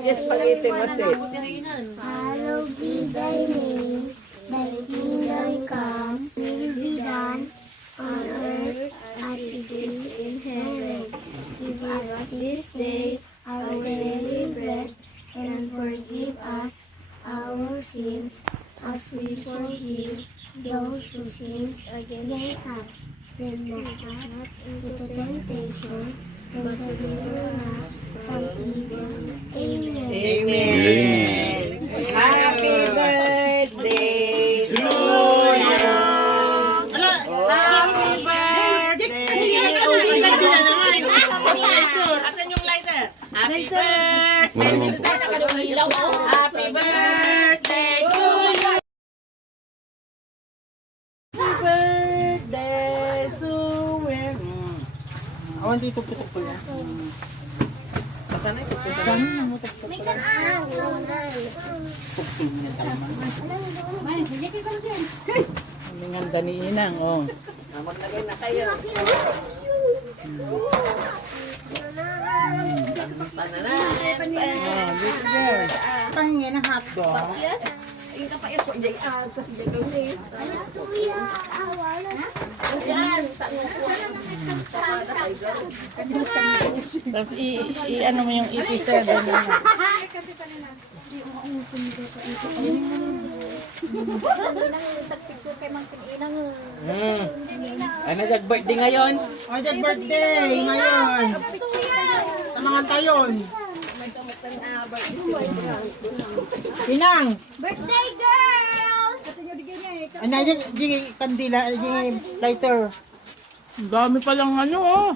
Yes, spaghetti was it. Hallowed be thy name, thy kingdom come, will be done on earth as it is in heaven. Give us this day our daily bread, and forgive us our sins as we forgive those who sin against us. Lead us not into temptation, but deliver us from evil. Amen. Amen. Happy birthday to you. Happy birthday. Asan yung lighter? Happy birthday. Happy birthday to you. Happy birthday to you. Awan dito putok na. Asan na ito? May kanaan. Pukting niya tayo man. Aming handa ni Inang, oh. Maglagay na kayo. Panana. This girl. Pahingin ng hotdog. Yes. Yung kapayat ko, hindi ako. Hindi ko rin. Kuya, wala. Yan. Tapos ano mo yung EP7 na. Ano nag-birthday ngayon? Oh, birthday ngayon. Tamangan tayo. Inang. Birthday girl! Ano yung kandila, yung lighter. Ang dami palang ano, oh.